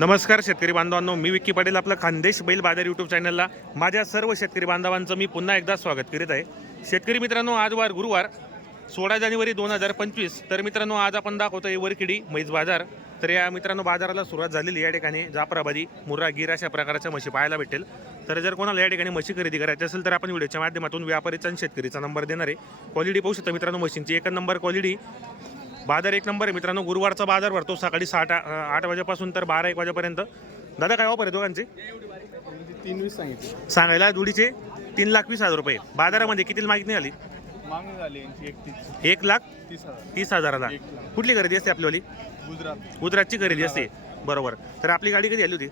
नमस्कार शेतकरी बांधवांनो मी विक्की पाटील आपलं खानदेश बैल बाजार यूट्यूब चॅनलला माझ्या सर्व शेतकरी बांधवांचं मी पुन्हा एकदा स्वागत करीत आहे. शेतकरी मित्रांनो आज वार गुरुवार सोळा जानेवारी दोन हजार पंचवीस. तर मित्रांनो आज आपण दाखवतोय वरखिडी मैज बाजार. तर या मित्रांनो बाजाराला सुरुवात झालेली या ठिकाणी जाफराबादी मुर्रा गिर अशा प्रकारच्या म्हशी पाहायला भेटेल. तर जर कोणाला या ठिकाणी म्हशी खरेदी करायची असेल तर आपण व्हिडिओच्या माध्यमातून व्यापारीचा आणि शेतकरीचा नंबर देणार आहे. क्वालिटी पाहू शकता मित्रांनो म्हशींची एक नंबर क्वालिटी बाजार एक नंबर आहे. मित्रांनो गुरुवारचा बाजार भरतो. सकाळी साठ आठ वाजेपासून तर बारा एक वाजेपर्यंत. दादा काय ऑफर आहे दोघांचे? तीन वीस सांगितले सांगायला जोडीचे तीन लाख वीस हजार रुपये. बाजारामध्ये किती मागणी आली? मागणी झाली एक लाख तीस हजार. तीस हजाराला. कुठली खरेदी असते आपलीवाली गुजरात. गुजरातची खरेदी असते. बरोबर. तर आपली गाडी कधी आली होती?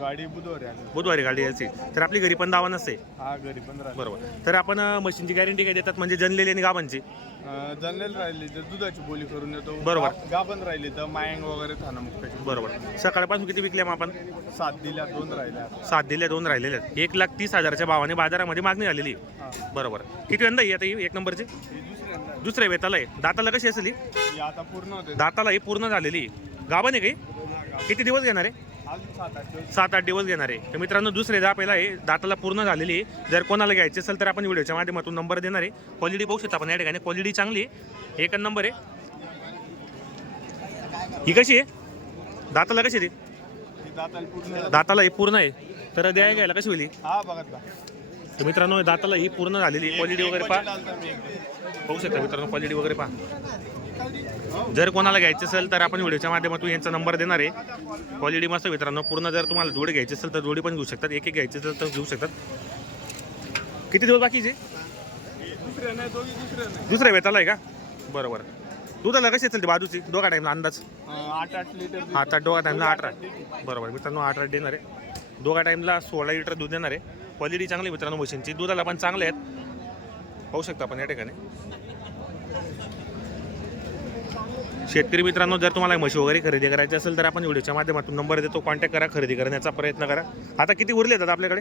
गाडी बुधवारी आली बुधवारी गाडी यायची तर आपली घरी पण दावा नसते. हा घरी पंधरा बरोबर. तर आपण अं, मशीनची गॅरंटी काय देतात? म्हणजे जनलेली आणि गावांची जनरल राहिली तर दुधाची बोली करून येतो बरोबर. गा- गाभण राहिली तर मायंग वगैरे थाना मुक्काची. बरोबर. सकाळपासून किती विकल्या मग आपण? सात दिल्या दोन राहिल्या. सात दिल्या दोन राहिलेल्या. आहेत. एक लाख तीस हजाराच्या भावाने बाजारामध्ये मागणी आलेली आहे. हा. बरोबर. किती यंदा ही आता ही एक नंबरची? ही दुसऱ्यांदा आहे. दुसऱ्या वेताला आहे. दाताला कशी असेल? ही? आता पूर्ण होते. दाताला ही पूर्ण झालेली. गाभा नाही काही किती दिवस घेणार आहे? सात आठ दिवस घेणार आहे. तर मित्रांनो दुसरे दहा पहिला आहे. दाताला पूर्ण झालेली आहे. जर कोणाला घ्यायची असेल तर आपण व्हिडिओच्या माध्यमातून नंबर देणार आहे. क्वालिटी बघू शकता आपण. या ठिकाणी क्वालिटी चांगली आहे. एक नंबर आहे. ही कशी आहे? दाताला कशी आहे ती? दाताला ही पूर्ण आहे. तर द्याय घ्यायला. कशी होईल तर मित्रांनो दाताला ही पूर्ण झालेली क्वालिटी वगैरे पहा. बघू शकता मित्रांनो क्वालिटी वगैरे पहा. जर कोणाला घ्यायचं असेल तर आपण व्हिडिओच्या माध्यमातून यांचा नंबर देणार आहे. क्वालिटी मस्त मित्रांनो. पूर्ण जर तुम्हाला जोडी घ्यायची असेल तर जोडी पण घेऊ शकतात. एक एक घ्यायची असेल तर घेऊ शकतात. किती दिवस बाकीचे ही दुसऱ्या वेताला आहे का? बरोबर दुधाला कशी असेल ते बाजूची? दोघा टाईमला अंदाज. आठ आठ लिटर दूध. दोघा टाईमला अठरा बरोबर मित्रांनो अठरा देणार आहे. दोघा टाईमला सोळा लिटर दूध देणार आहे. क्वालिटी चांगली आहे मित्रांनो मशीनची दुधाला पण चांगले आहेत. पाहू शकता आपण या ठिकाणी. शेतकरी मित्रांनो जर तुम्हाला म्हशी वगैरे खरेदी करायची असेल तर आपण व्हिडिओच्या माध्यमातून नंबर देतो कॉन्टॅक्ट करा खरेदी करण्याचा प्रयत्न करा. आता किती उरले आहेत आपल्याकडे?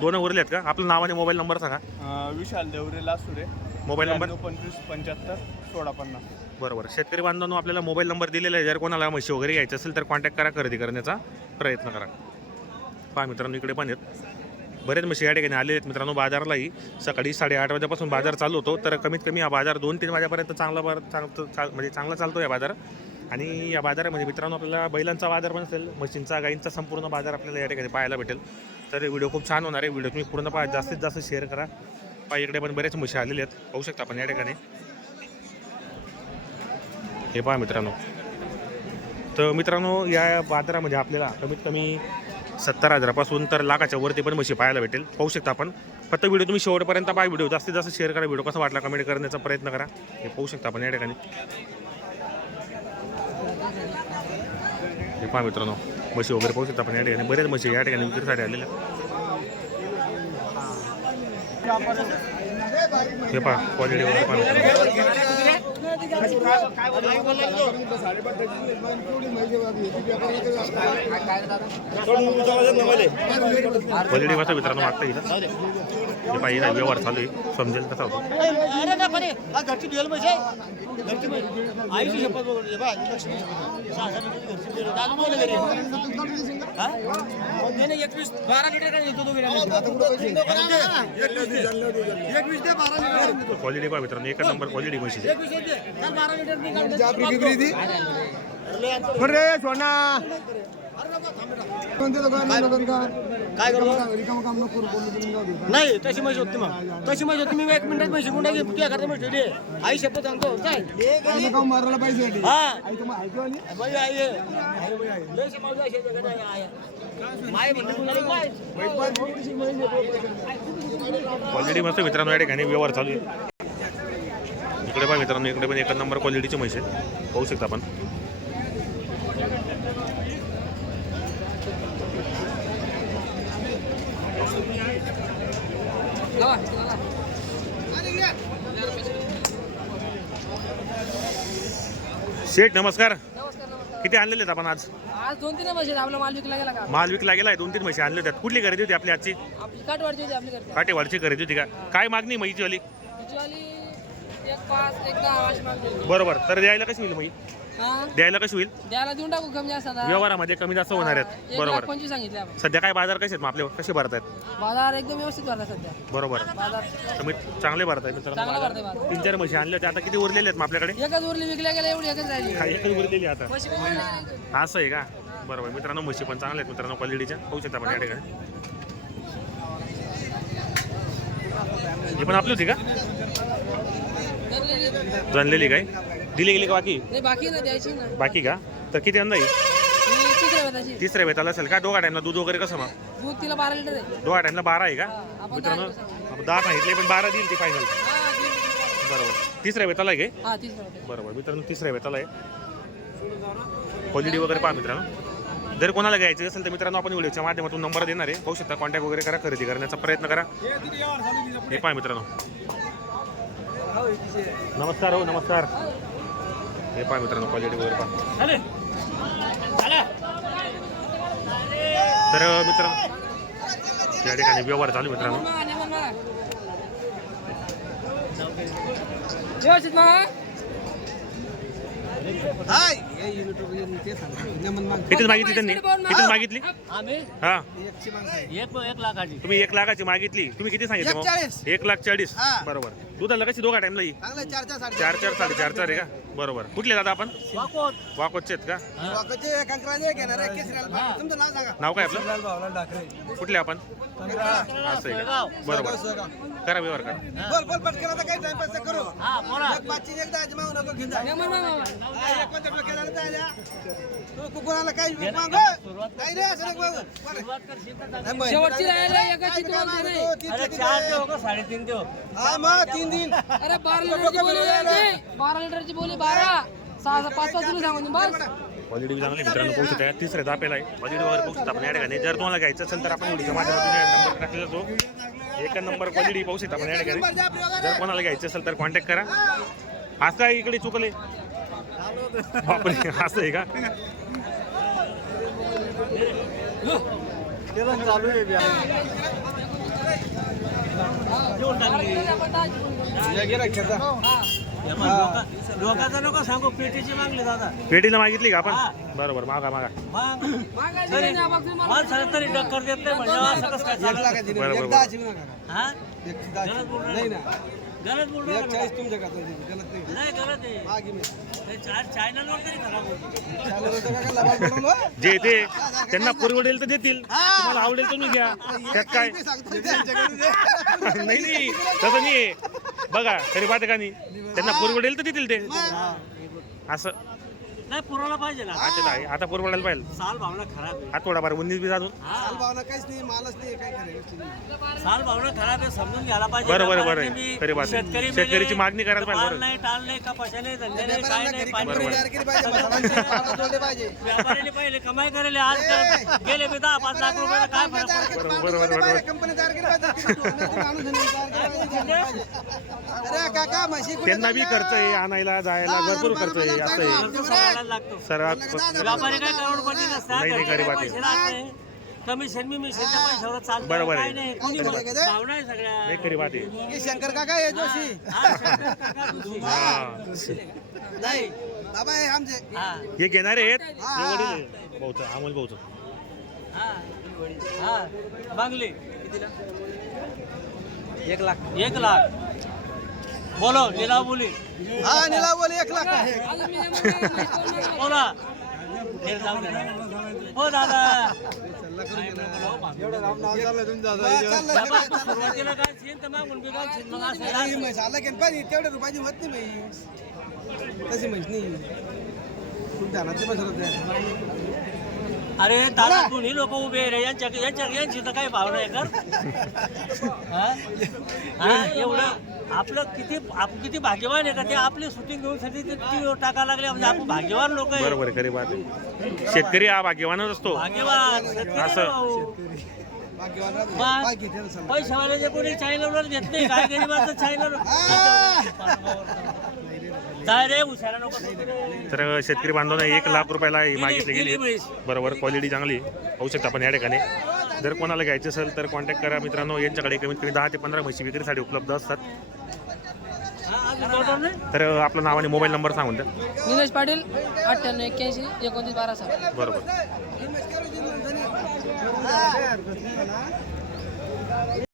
दोन उरले आहेत का? आपलं नाव आणि मोबाईल नंबर सांगा. विशाल देवरे लासुरे. Mobile number? पंचवीस पंच्याहत्तर सोळा पन्नास. बरोबर. शेतकरी बांधवांनो आपल्याला मोबाईल नंबर दिलेला आहे. जर कोणाला म्हशी वगैरे घ्यायची असेल तर कॉन्टॅक्ट करा खरेदी करण्याचा प्रयत्न करा. पहा मित्रांनो इकडे पण आहेत. बरेच म्हशी या ठिकाणी आलेले आहेत. मित्रांनो बाजारलाही सकाळी साडेआठ वाजेपासून बाजार चालू होतो. तर कमीत कमी हा बाजार दोन तीन वाजेपर्यंत चांगला बार चांग चाल- म्हणजे चांगला चालतो या बाजार. आणि या बाजारामध्ये मित्रांनो आपल्याला बैलांचा बाजार पण असेल म्हशींचा गाईंचा संपूर्ण बाजार आपल्याला या ठिकाणी पाहायला भेटेल. तर व्हिडिओ खूप छान होणार आहे. व्हिडिओ तुम्ही पूर्ण पहा जास्तीत जास्त शेअर करा. पहा इकडे पण बरेच म्हशी आलेले आहेत. पाहू शकता आपण या ठिकाणी. हे पहा मित्रांनो. तर मित्रांनो या बाजारामध्ये आपल्याला कमीत कमी सत्तर हजारापासून तर लाखाच्या वरती पण म्हशी पाहायला भेटेल. पाहू शकता आपण. फक्त व्हिडिओ तुम्ही शेवटपर्यंत पाहा व्हिडिओ. जास्तीत जास्त शेअर करा व्हिडिओ. कसा वाटला कमेंट करण्याचा प्रयत्न करा. हे पाहू शकता आपण या ठिकाणी. हे पहा मित्रांनो. म्हशी वगैरे पाहू शकता आपण या ठिकाणी. बरेच म्हशी या ठिकाणी विक्रीसाठी आलेल्या. हे पहा क्वालिटी वगैरे पहा क्वालिटी कसं मित्रांनो मागता येईल. हे पहा इथं व्यवहार चालू आहे. समजेल कसा होतो. ना ना एकवीस बारा लिटर तो क्वालिटी पहा मित्रांनो एकच नंबर क्वालिटी म्हशीची बारा लिटर सोना. काय करू? नाही तशी म्हशी होती मग. तशी म्हशी होती मी एक मिनिटात म्हशी गुंडा घे तुझ्या करता म्हशी ठेवली आई शपथ सांगतो काय मारायला पाहिजे हा. बाई आई आहे. लय समाज आहे शेजारी काय आहे. माय म्हणते कुणाला काय? क्वालिटी मस्त मित्रांनो या ठिकाणी व्यवहार चालू आहे. इकडे पण मित्रांनो इकडे पण एक नंबर क्वालिटीची आहे पाहू शकता आपण. शेठ नमस्कार. किती आणलेले आहेत आपण आज? आज दोन तीन म्हशी आहेत. आपला माल विकला गेला का? माल विकला गेलाय दोन तीन म्हशी आणले होत्या कुठली खरेदी होती आपली आजची? आपली काटवाडची होती आपली करते काटेवाडची खरेदी होती का? काय मागणी म्हशीची वाली? तिचीवाली एक पाच एक दहा अशी मागणी होती. बरोबर. तर द्यायला कशी होईल म्हशी हा द्यायला कशी होईल? द्यायला देऊन टाकू कमी जास्त आता. व्यवहारामध्ये कमी जास्त होणार आहेत. एक लाख बरोबर पंचवीस सांगितले आपण. सध्या काय बाजार कसे आहेत? मग आपले कसे भरत आहेत बाजार एकदम व्यवस्थित भरला सध्या. बरोबर. बाजार कमी चांगले भरत आहेत मित्रांनो. चांगला बाजार. भरतोय बाजार. तीन चार म्हशी आणले होते आता किती उरलेले आहेत मग आपल्याकडे? एकच उरली विकल्या गेल्या एवढी एकच राहिली. हा, एकच उरलेली आता. असं आहे का? बरोबर. मित्रांनो म्हशी पण चांगल्या आहेत. मित्रांनो क्वालिटीच्या होऊ शकता आपण या ठिकाणी. ही पण आपली होती का. जनलेली काय? दिली गेली का बाकी? नाही बाकी ना द्यायची ना बाकी का? तर किती अंदा येईल ही तिसऱ्या वेताची. तिसऱ्या वेताला असेल का? दोघा टाईमला दूध वगैरे कसं मग? दूध तिला बारा लिटर आहे. दोघा टाईमला बारा आहे का? हा, आपण मित्रांनो दहा आपण दहा सांगितले पण बारा देईल ती फायनल हा. बरोबर. तिसऱ्या वेताला आहे हा तिसऱ्या वेताची. बरोबर. मित्रांनो तिसऱ्या वेताला आहे. क्वालिटी वगैरे पहा मित्रांनो. जर कोणाला घ्यायचं असेल तर मित्रांनो आपण व्हिडिओच्या माध्यमातून नंबर देणार आहे. पाहू शकता कॉन्टॅक्ट वगैरे करा खरेदी करण्याचा प्रयत्न करा. हे पहा मित्रांनो. नमस्कार हो नमस्कार. हे पहा मित्रांनो क्वालिटी वगैरे पहा. तर मित्रांनो या ठिकाणी व्यवहार चालू मित्रांनो. मागा, नेमन मागा. व्यवस्थित मागा. किती मागितली त्यांनी? किती मागितली? आम्ही? हा. एक लाखाची. तुम्ही एक लाखाची मागितली. तुम्ही किती सांगितले? एक लाख चाळीस. बरोबर. दुधाला कशी दोघा टाइमला येईल चार चार साडे चार चार साडे चार चार आहे का? बरोबर. कुठले दादा आपण? वाकोत. वाकोचे आहेत का? वाकाचे कंकराने घेणार आहे केसरीला तुमचं नाव सांगा. नाव काय आपलं? कुठले आपण? असं आहे का? बरोबर. करा व्यवहार करा. हा. बरं. शेवटची एकाची दोन साडेतीन देऊ हा मग तीन दिन. अरे लिटरची बोली नाही. बारा लिटरची बोली बारा सहा सहा पाच पाच तुला सांगून बस. क्वालिटी चांगली मित्रांनो पाहू शकता तिसऱ्या दापेला आहे. क्वालिटी वगैरे पाहू शकता आपण या ठिकाणी. जर तुम्हाला घ्यायचं असेल तर आपण व्हिडिओच्या माध्यमातून नंबर टाकलेला तो एक नंबर क्वालिटी पाहू शकता आपण या ठिकाणी. जर कोणाला घ्यायचं असेल तर कॉन्टॅक्ट करा. आज काय इकडे चुकले. बापरे असं आहे का? चालू आहे लोकांचा नको सांगू पेटीची मागली दादा. पेटीला मागितली का हा. आपण बरोबर मागा मागा. तरी टक्कर देत नाही म्हणजे असं कसं काय बरोबर. हा? बोल नाही ना. बोल नाही. आहे. ते चार चायनावर खराब होतो? जे ते त्यांना पुरवडेल तर देतील. तुम्हाला आवडेल तुम्ही घ्या. त्यात काय. नाही नाही. तसं नाही. बघा तरी बात का नाही? त्यांना पुरवडेल तर देतील ते. असं. नाही पुरवला पाहिजे ना आता तर आहे आता पुरवडायला पाहिजे साल भावना खराब आहे हा थोडाफार उन्नीस बी अजून हा चाल भावना काहीच नाही मालच नाही काय करायचं साल भावना खराब आहे समजून घ्यायला पाहिजे बरं, बरं, व्यापाऱ्यांनी बरं. बी, खरी बात आहे. शेतकरी शेतकऱ्याची मेले, मागणी करायला पाहिजे, बरोबर. नाही टाल नाही कपाशा नाही धंदे नाही काय व्यापाऱ्यांना नाही पाणी कंपनी बरोबर. तयार केली पाहिजे जोडले पाहिजे व्यापाऱ्याने पहिले कमाई करेले आज तर गेले बी दहा पाच लाख रुपये काय फरक पडतो? बरोबर, बरोबर, बरोबर. कंपनी तयार केली पाहिजे माणूस तयार केली पाहिजे. अरे काका म्हशी कुठे त्यांना बी खर्च आहे आणायला जायला भरपूर खर्च आहे असं आहे खर्च सोडायला लागतो. सर्व व्यापारी काय करोडपती नसतात नाही, नाही, त्यांच्याकडे गरीब आहे. पैसे राहत नाही. कमिशन मी मिशनच्या पैशावर चालतं बरोबर आहे. काय नाही. कोणी बरोबर आहे. भावना आहे सगळ्या? नाही हे शंकर काका हे जोशी. हा, शंकर काका जोशी. हा. नाही बाबा हे आमचे. हा, हे घेणारे आहेत? हे. वडील आहे. भाऊचं अमोल भाऊचं. हा, हा. बांगले. कितीला? एक लाख. एक लाख. बोलो लिलाव बोली. हा निला बोल एक लाख आहे. बोला. हे दे. हो दादा. सुरुवातीला काय तर मागून बी काय मग की तेवढ्या रुपयाची होत नाही म्हैस. तशी म्हैस नाही. तुमच्या हातात बसत अरे दादा दोन्ही लोक उभे रे. यांच्या यांच्या यांची तर काही भावना आहे कर. हा? हा, एवढं आपलं किती आपण किती भाग्यवान आहे का? ते आपली शूटिंग घेऊन साठी ते ती टाका लागले. म्हणजे आपण भाग्यवान लोक आहे. बरोबर खरी बात आहे. शेतकरी हा भाग्यवानच असतो. भाग्यवान. शेतकरी असं. भाऊ. भाग्यवान बा- राहतो. बाकी त्याला समजा. पैशावाल्याचे कोणी चायनावर घेत नाही. काय गरीबाचं चायनावर तर शेतकरी बांधवांना एक लाख रुपयाला ही मागितली गेली. बरोबर क्वालिटी चांगली. पाहू शकता आपण या ठिकाणी. जर कोणाला घ्यायचं असेल तर कॉन्टॅक्ट करा मित्रांनो. यांच्याकडे कमीत कमी दहा ते पंधरा म्हशी विक्रीसाठी उपलब्ध असतात. तर आपलं नाव आणि मोबाईल नंबर सांगून द्या. निलेश पाटील अठ्ठ्याण्णव एक्क्याऐंशी एकोणतीस बारा सहा. बरोबर.